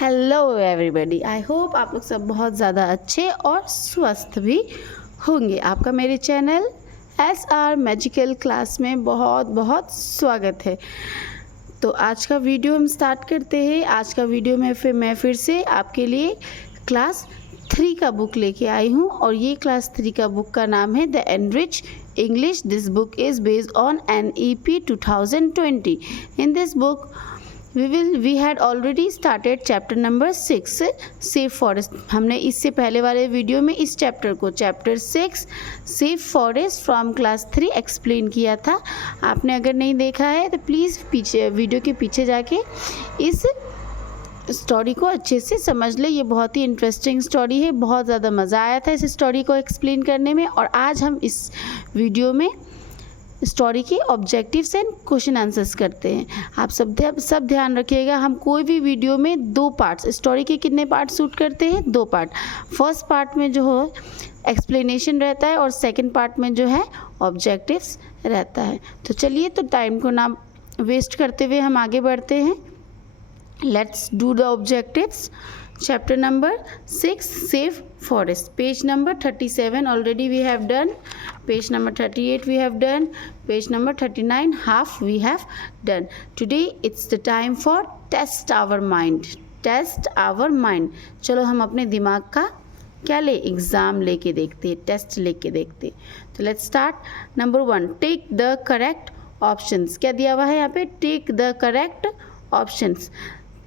Hello everybody, आई hope आप लोग सब बहुत ज़्यादा अच्छे और स्वस्थ भी होंगे। आपका मेरे चैनल SR मैजिकल क्लास में बहुत बहुत स्वागत है। तो आज का वीडियो हम स्टार्ट करते हैं। आज का वीडियो में मैं फिर से आपके लिए क्लास 3 का बुक लेके आई हूँ और ये क्लास 3 का बुक का नाम है the enrich English. This book is based on NEP 2020। In this book we had already started chapter number 6 safe forest. हमने इससे पहले वाले वीडियो में इस चैप्टर को chapter 6 safe forest from class 3 explain किया था। आपने अगर नहीं देखा है तो प्लीज़ पीछे वीडियो के पीछे जाके इस स्टोरी को अच्छे से समझ ले। ये बहुत ही इंटरेस्टिंग स्टोरी है, बहुत ज़्यादा मज़ा आया था इस स्टोरी को एक्सप्लेन करने में। और आज हम इस वीडियो में स्टोरी के ऑब्जेक्टिव्स एंड क्वेश्चन आंसर्स करते हैं। आप सब ध्यान रखिएगा, हम कोई भी वीडियो में 2 पार्ट्स, स्टोरी के कितने पार्ट शूट करते हैं? 2 पार्ट। फर्स्ट पार्ट में जो है एक्सप्लेनेशन रहता है और सेकंड पार्ट में जो है ऑब्जेक्टिव्स रहता है। तो चलिए, तो टाइम को ना वेस्ट करते हुए हम आगे बढ़ते हैं। Let's do the objectives. Chapter number 6 Safe Forest, page number 37 already we have done, page number 38 we have done, page number 39 half we have done. Today it's the time for test our mind. Test our mind. चलो हम अपने दिमाग का क्या ले, exam लेके देखते हैं, टेस्ट लेके देखते हैं। तो let's start. Number 1, take the correct options. क्या दिया हुआ है यहाँ पे? Take the correct options.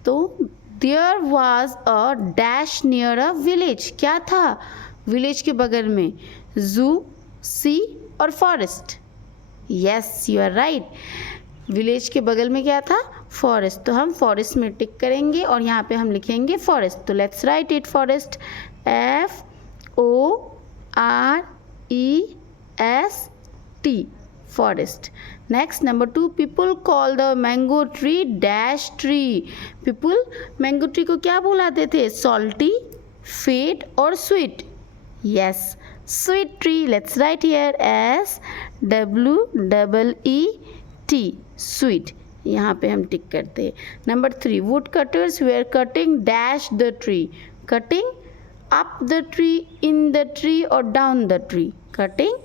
तो There was a dash near a village. क्या था विलेज के बगल में? जू, सी और forest. Yes, you are right. Village के बगल में क्या था? फॉरेस्ट। तो हम फॉरेस्ट में टिक करेंगे और यहाँ पे हम लिखेंगे फॉरेस्ट। तो let's write it forest, FOREST, forest. Next, number 2, people call the mango tree dash tree. People mango tree को क्या बुलाते थे? Salty, fat और sweet. Yes, sweet tree. Let's write here SWEET, sweet. यहाँ पे हम टिक करते हैं। Number 3, woodcutters were cutting dash the tree. Cutting up the tree, in the tree or down the tree? Cutting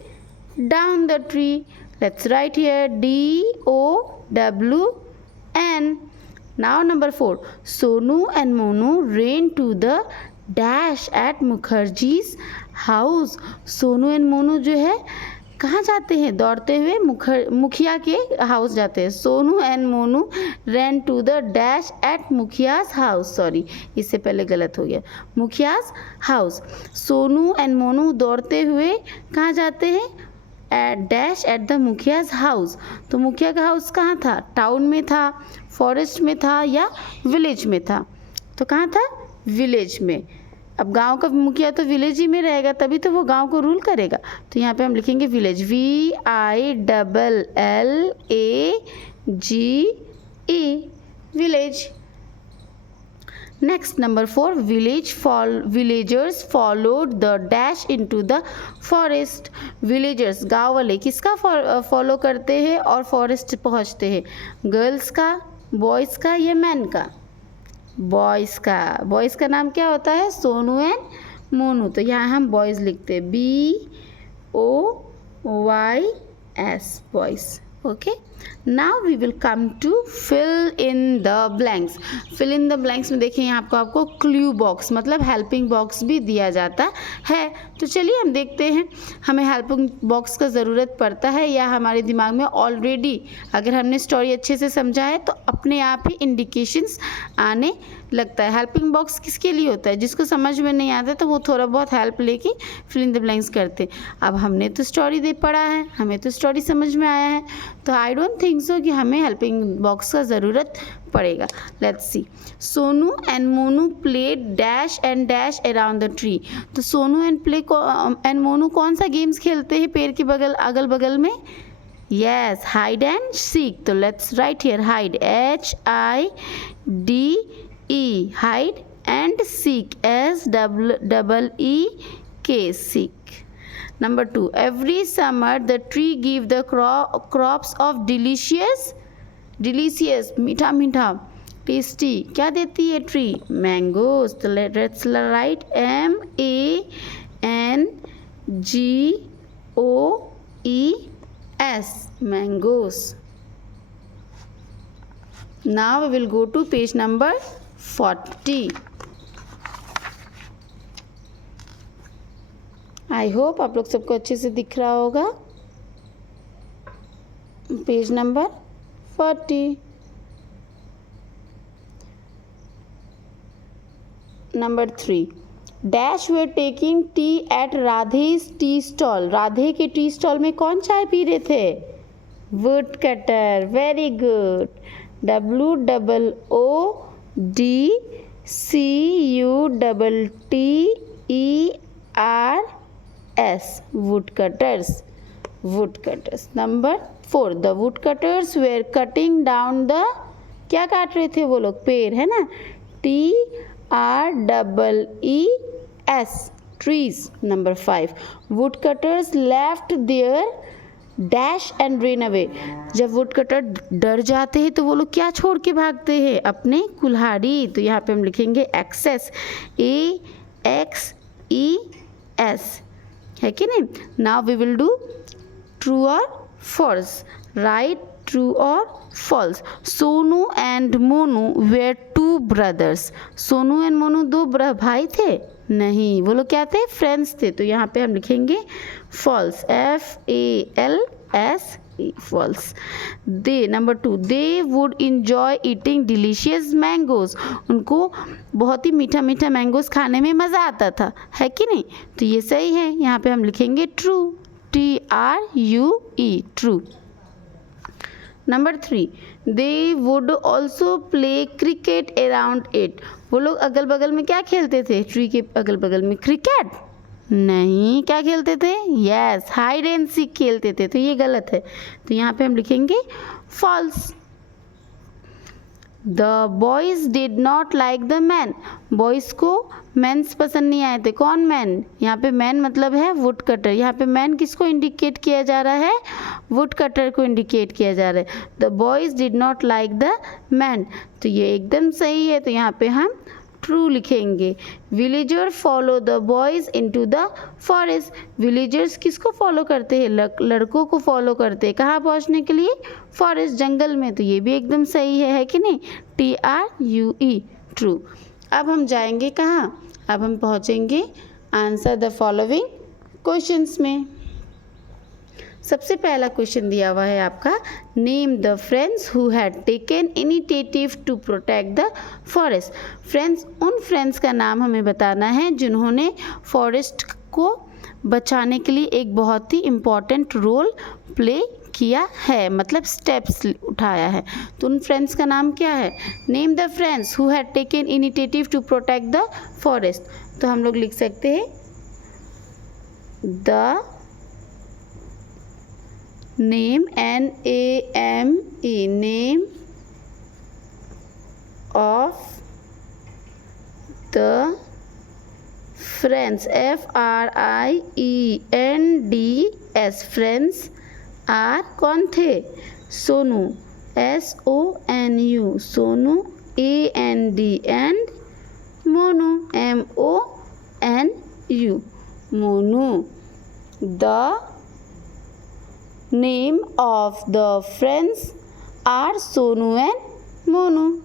down the tree. Let's write here DOWN. Now number 4, Sonu and Monu ran to the dash at Mukherjee's house. Sonu and Monu जो है कहाँ जाते हैं? दौड़ते हुए मुखिया के house जाते हैं। Sonu and Monu ran to the dash at mukhiya's house. Sorry, इससे पहले गलत हो गया। मुखियाज हाउस। सोनू एंड मोनू दौड़ते हुए कहाँ जाते हैं? At dash at the mukhiya's house. तो मुखिया का हाउस कहाँ था? टाउन में था, फॉरेस्ट में था या विलेज में था? तो कहाँ था? विलेज में। अब गांव का मुखिया तो विलेज ही में रहेगा, तभी तो वो गांव को रूल करेगा। तो यहाँ पे हम लिखेंगे village, VILLAGE, village. Next, number 4, villagers followed the dash into the forest. Villagers गाँव वाले किसका फॉलो करते हैं और फॉरेस्ट पहुँचते हैं? गर्ल्स का, बॉयज़ का या मैन का? बॉयज़ का। बॉयज़ का नाम क्या होता है? सोनू एंड मोनू। तो यहाँ हम बॉयज़ लिखते हैं BOYS, boys. Okay, now we will come to fill in the blanks. Fill in the blanks में देखिए यहाँ आपको क्लू बॉक्स मतलब हेल्पिंग बॉक्स भी दिया जाता है। तो चलिए हम देखते हैं हमें हेल्पिंग बॉक्स का ज़रूरत पड़ता है या हमारे दिमाग में ऑलरेडी अगर हमने स्टोरी अच्छे से समझा है तो अपने आप ही इंडिकेशंस आने लगता है। हेल्पिंग बॉक्स किसके लिए होता है? जिसको समझ में नहीं आता तो वो थोड़ा बहुत हेल्प लेके फिल इन द ब्लैंक्स करते। अब हमने तो स्टोरी दे पढ़ा है, हमें तो स्टोरी समझ में आया है, तो आई डोंट थिंक सो कि हमें हेल्पिंग बॉक्स का ज़रूरत पड़ेगा। Let's see. Sonu and Monu played dash and dash around the tree. तो सोनू एंड मोनू कौन सा गेम्स खेलते हैं पेड़ के अगल बगल में? Yes, hide and seek. तो let's write here hide, HIDE, hide and seek, SEEK, seek. Number 2, every summer the tree give the crops of delicious मीठा टेस्टी क्या देती है ट्री? मैंगोज। तो let's right MANGOES, mangoes. Now we will go to page number 40. I hope आप लोग सबको अच्छे से दिख रहा होगा। Page number 40। Number 3, dash we taking tea at Radhe's tea stall. Radhe के टी स्टॉल में कौन चाय पी रहे थे? Woodcutter. Very good. WOODCUTTERS, woodcutters, woodcutters. Number 4, the woodcutters were cutting down the, क्या काट रहे थे वो लोग? पेड़, है ना? TREES, trees. Number 5, woodcutters left their dash and rain away. जब वुड कटर डर जाते हैं तो वो लोग क्या छोड़ के भागते हैं? अपने कुल्हाड़ी। तो यहाँ पे हम लिखेंगे एक्सेस, AXES, है कि नहीं? Now we will do true और फॉल्स। राइट ट्रू और false. Sonu and Monu were 2 brothers. Sonu and Monu 2 भाई थे? नहीं, वो लोग क्या थे? फ्रेंड्स थे। तो यहाँ पे हम लिखेंगे false, FALSE, false. They, number 2, they would enjoy eating delicious mangoes. उनको बहुत ही मीठा मीठा मैंगोज खाने में मज़ा आता था, है कि नहीं? तो ये सही है। यहाँ पे हम लिखेंगे true, TRUE, true. Number 3, they would also play cricket around it. वो लोग अगल बगल में क्या खेलते थे? ट्री के अगल बगल में क्रिकेट नहीं, क्या खेलते थे? यस, हाइड एंड सीक खेलते थे। तो ये गलत है। तो यहाँ पे हम लिखेंगे false. The boys did not like the man. Boys को मैन्स पसंद नहीं आए थे। कौन मैन? यहाँ पे मैन मतलब है वुड कटर। यहाँ पे मैन किसको इंडिकेट किया जा रहा है? वुड कटर को इंडिकेट किया जा रहा है। The boys did not like the man. तो ये एकदम सही है। तो यहाँ पे हम ट्रू लिखेंगे। Villager follow the boys into the forest. Villagers किसको फॉलो करते हैं? लड़कों को फॉलो करते हैं। कहाँ पहुँचने के लिए? फॉरेस्ट, जंगल में। तो ये भी एकदम सही है कि नहीं? TRUE, true. अब हम जाएंगे कहाँ? अब हम पहुँचेंगे आंसर द फॉलोइंग क्वेश्चंस में। सबसे पहला क्वेश्चन दिया हुआ है आपका, name the friends who had taken initiative to protect the forest. Friends, उन फ्रेंड्स का नाम हमें बताना है जिन्होंने फॉरेस्ट को बचाने के लिए एक बहुत ही इम्पॉर्टेंट रोल प्ले किया है, मतलब स्टेप्स उठाया है। तो उन फ्रेंड्स का नाम क्या है? Name the friends who had taken initiative to protect the forest. तो हम लोग लिख सकते हैं the name, NAME, name of the friends, FRIENDS, friends are कौन थे? Sonu, SONU, Sonu, AND, and Monu, MONU, Monu. The name of the friends are Sonu and Monu.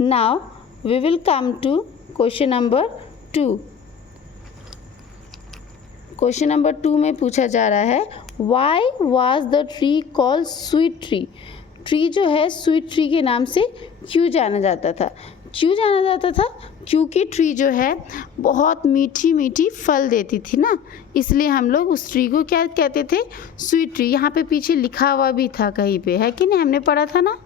Now we will come to question number 2। Question number 2 में पूछा जा रहा है, why was the tree called sweet tree. Tree जो है sweet tree के नाम से क्यों जाना जाता था? क्यों जाना जाता था? क्योंकि ट्री जो है बहुत मीठी मीठी फल देती थी ना, इसलिए हम लोग उस ट्री को क्या कहते थे? Sweet tree. यहाँ पे पीछे लिखा हुआ भी था कहीं पे, है कि नहीं? हमने पढ़ा था ना।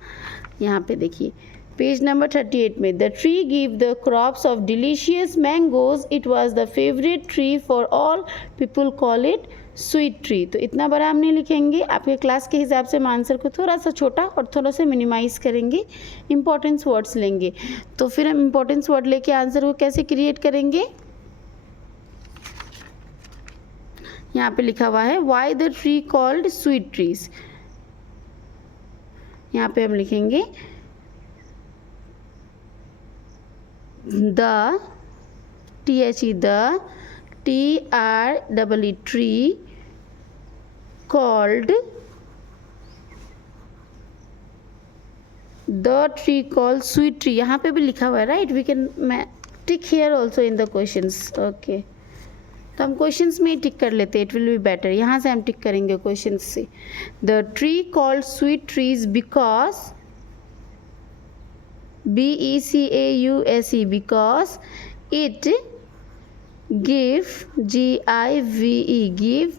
यहाँ पे देखिए पेज नंबर 38 में, the tree give the crops of delicious mangoes, it was the favourite tree for all people, call it sweet tree. तो इतना बड़ा हम नहीं लिखेंगे, आपके क्लास के हिसाब से हम आंसर को थोड़ा सा छोटा और थोड़ा सा मिनिमाइज़ करेंगे, इंपॉर्टेंस वर्ड्स लेंगे। तो फिर हम इंपॉर्टेंस वर्ड लेके आंसर को कैसे क्रिएट करेंगे? यहाँ पे लिखा हुआ है why the tree called sweet trees. यहाँ पे हम लिखेंगे the THE the TREE tree called the tree called sweet tree. यहाँ पे भी लिखा हुआ है right. We can tick here also in the questions. Okay, तो हम क्वेश्चंस में ही टिक कर लेते हैं. It will be better. यहाँ से हम टिक करेंगे क्वेश्चंस से. The tree called sweet trees because BECAUSE because it give GIVE give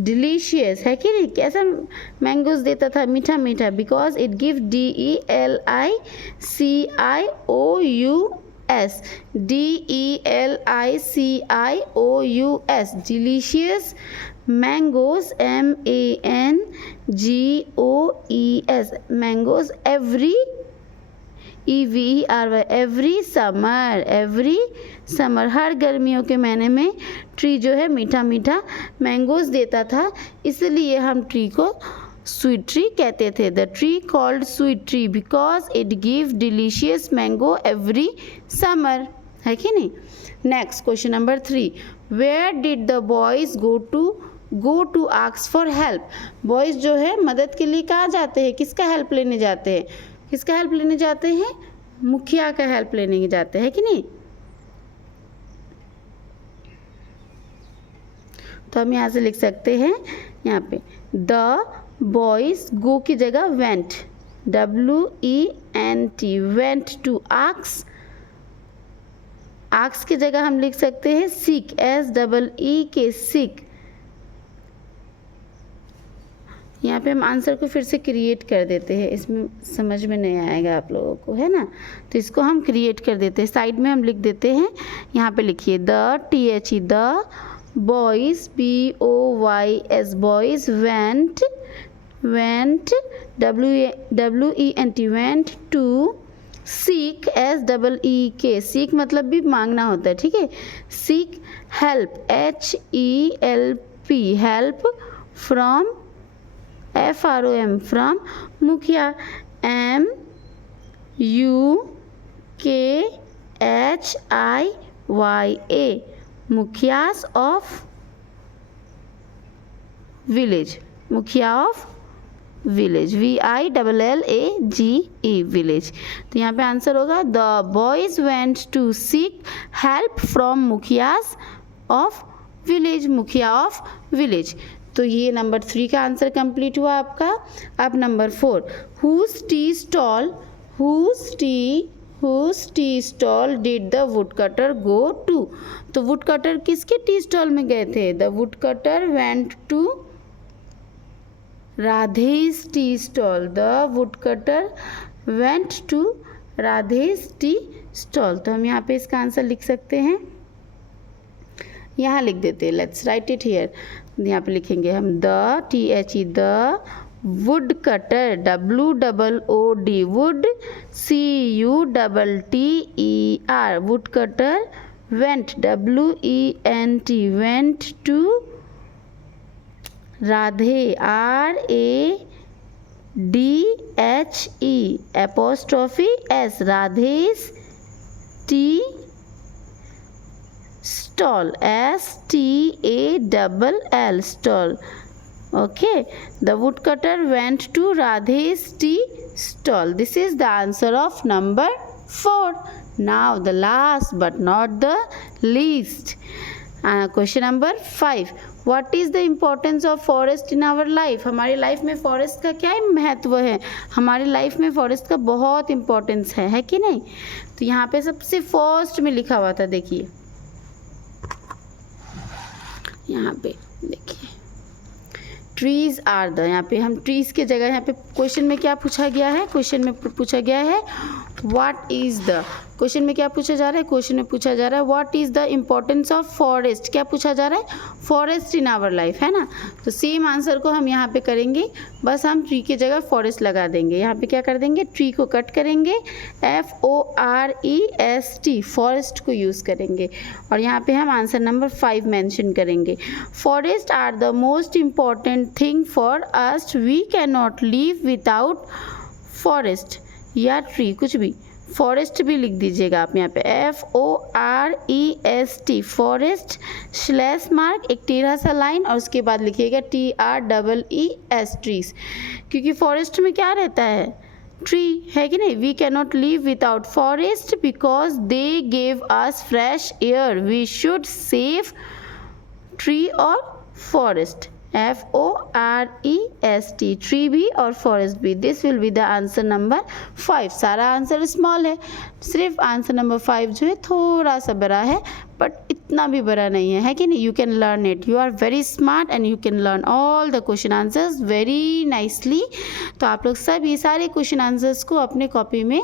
delicious है कि नहीं. कैसा मैंगोज देता था, मीठा मीठा. Because it give DELICIOUS DELICIOUS delicious mangoes MANGOES mangoes every EVERY every summer हर गर्मियों के महीने में ट्री जो है मीठा मीठा मैंगोज देता था, इसलिए हम ट्री को स्वीट ट्री कहते थे. The tree called sweet tree because it give delicious mango every summer है कि नहीं. Next question number 3. Where did the boys go to ask for help. Boys जो है मदद के लिए कहाँ जाते हैं, किसका हेल्प लेने जाते हैं, किसका हेल्प लेने जाते हैं, मुखिया का हेल्प लेने जाते हैं कि नहीं. तो हम यहाँ से लिख सकते हैं यहाँ पे द बॉयज गो की जगह went WENT went to ask. Ask की जगह हम लिख सकते हैं सीक SEE सीक. यहाँ पे हम आंसर को फिर से क्रिएट कर देते हैं, इसमें समझ में नहीं आएगा आप लोगों को है ना, तो इसको हम क्रिएट कर देते हैं. साइड में हम लिख देते हैं, यहाँ पे लिखिए the THE the boys BOYS boys went WENT went to seek SEEK seek मतलब भी मांगना होता है ठीक है. Seek help HELP help from FROM from mukhiya MUKHIYA mukhiya's of village mukhiya of village VILLAGE village. तो यहाँ पे आंसर होगा the boys went to seek help from mukhiya's of village mukhiya of village. तो ये नंबर 3 का आंसर कंप्लीट हुआ आपका. अब number 4 whose tea stall did the woodcutter go to. तो वुडकटर किसके टी स्टॉल में गए थे. The woodcutter went to Radhe's tea stall. The woodcutter went to Radhe's tea stall. तो हम यहाँ पे इसका आंसर लिख सकते हैं, यहाँ लिख देते हैं. Let's write it here. यहाँ पे लिखेंगे हम the THE the woodcutter WOOD wood CUTTER woodcutter went WENT went to Radhe RADHE apostrophe S Radhe's tea stall STALL stall. Okay, the woodcutter went to Radhe's tea stall. This is the answer of number 4. Now the last but not the least, question number 5. What is the importance of forest in our life. हमारी life में forest का क्या महत्व है. हमारी life में forest का बहुत इम्पोर्टेंस है कि नहीं. तो यहाँ पे सबसे फर्स्ट में लिखा हुआ था, देखिए यहाँ पे देखिए ट्रीज आर द. यहाँ पे हम ट्रीज के जगह, यहाँ पे क्वेश्चन में क्या पूछा गया है, क्वेश्चन में पूछा गया है व्हाट इज द. क्वेश्चन में क्या पूछा जा रहा है, क्वेश्चन में पूछा जा रहा है what is the importance of forest. क्या पूछा जा रहा है, फॉरेस्ट इन आवर लाइफ है ना. तो सेम आंसर को हम यहाँ पे करेंगे, बस हम ट्री की जगह फॉरेस्ट लगा देंगे. यहाँ पे क्या कर देंगे, ट्री को कट करेंगे FOREST फॉरेस्ट को यूज़ करेंगे. और यहाँ पे हम आंसर नंबर 5 मेंशन करेंगे. Forest are the most important thing for us. We can not live without forest या ट्री, कुछ भी. फॉरेस्ट भी लिख दीजिएगा आप यहाँ पे, FOREST, फॉरेस्ट, स्लैश मार्क, एक टेढ़ा सा लाइन और उसके बाद लिखिएगा TREES, ट्रीज, क्योंकि फॉरेस्ट में क्या रहता है, ट्री है कि नहीं। We can not live without forest because they give us fresh air, we should save tree और फॉरेस्ट, FOREST, ट्री भी और फॉरेस्ट भी। This will be the answer number 5। सारा आंसर स्मॉल है, सिर्फ आंसर नंबर 5 जो है थोड़ा सा बड़ा है, बट इतना भी बड़ा नहीं है कि नहीं। You can learn it, you are very smart and you can learn all the question answers very nicely. तो आप लोग सब ये सारे क्वेश्चन आंसर्स को अपने कॉपी में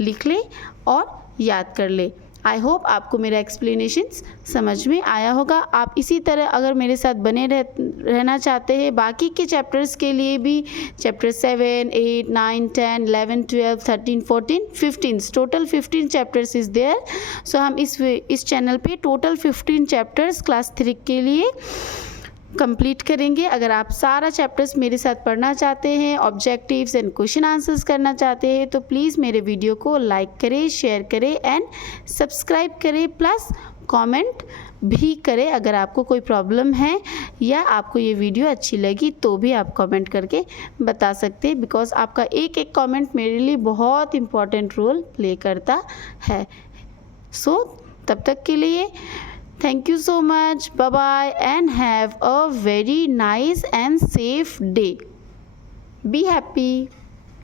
लिख ले और याद कर ले। आई होप आपको मेरा एक्सप्लेनेशंस समझ में आया होगा। आप इसी तरह अगर मेरे साथ बने रहना चाहते हैं बाकी के चैप्टर्स के लिए भी, chapter 7, 8, 9, 10, 11, 12, 13, 14, 15, total 15 chapters is there. So हम इस चैनल पे टोटल 15 चैप्टर्स क्लास 3 के लिए कंप्लीट करेंगे। अगर आप सारा चैप्टर्स मेरे साथ पढ़ना चाहते हैं, ऑब्जेक्टिव्स एंड क्वेश्चन आंसर्स करना चाहते हैं, तो प्लीज़ मेरे वीडियो को लाइक करें, शेयर करें एंड सब्सक्राइब करें, प्लस कमेंट भी करें। अगर आपको कोई प्रॉब्लम है या आपको ये वीडियो अच्छी लगी तो भी आप कमेंट करके बता सकते हैं, बिकॉज आपका एक एक कमेंट मेरे लिए बहुत इम्पॉर्टेंट रोल प्ले करता है। सो तब तक के लिए thank you so much, bye bye and have a very nice and safe day. Be happy.